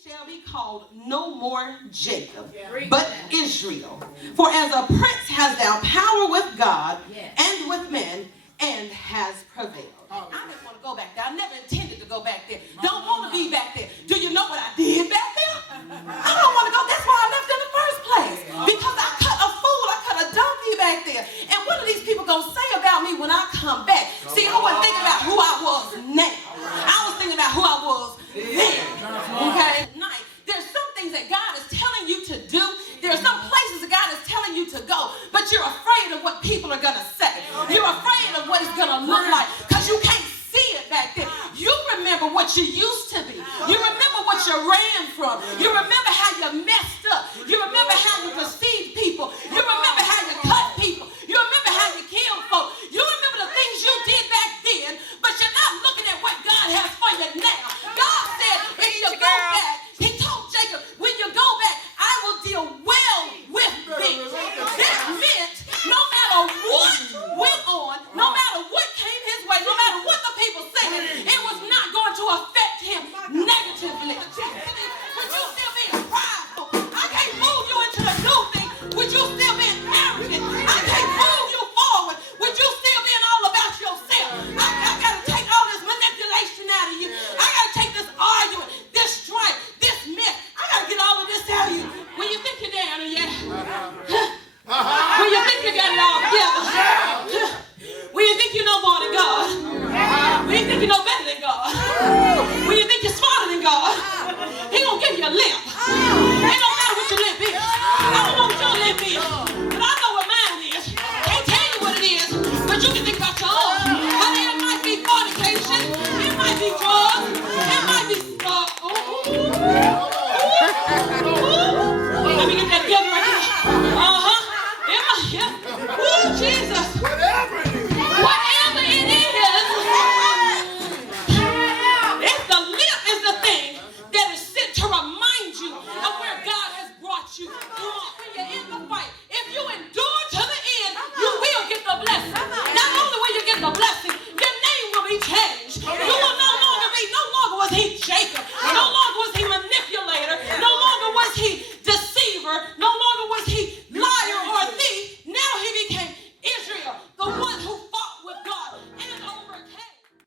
shall be called no more Jacob, but Israel. For as a prince has thou power with God and with men, and has prevailed. I didn't want to go back there. I never intended to go back there. Don't want to be back there. Do you know what I did back there? I don't want to go. That's why I left in the first place. Because I cut a fool. I cut a donkey back there. And what are these people going to say about me when I come back? See, I wasn't thinking about who I was now. I was thinking about who I was then. Okay? Tonight, there's some things that God is telling you to do. There are some places that God is telling you to go. But you're afraid of what people are going to say. You're afraid of what it's going to look like. Because you can't see it back there. You remember what you used to be. You remember what you ran from. You remember how you messed up. You remember how you deceived people. You remember how you cut people. You remember how you killed folk. You remember the things you did back then, but you're not looking at what God has for you now. God said, if you go back, he told Jacob, when you go back, I will deal well with thee. That meant no matter what went on, no matter what came his way, no matter what the people said, it was not going to affect him negatively. Would you still be prideful? I can't move you into the new thing. Would you still be arrogant? I can't move you forward. Would you still be all about yourself? I got to take all this manipulation out of you. I got to take this argument, this strife, this myth. I got to get all of this out of you. When you think you're down, when you think you got it all together, when you think you know more than God, when you think you know better than God, when you think you're smarter than God, he gonna give you a limp. It don't matter what your limp is. I don't know what your limp is, but I know what mine is. Can't tell you what it is, but you can think about your own. Honey, it might be fornication, it might be drugs, it might be let me get that together right here. Oh, Jesus. Whatever it is. It's the limp is the thing that is sent to remind you of where God has brought you.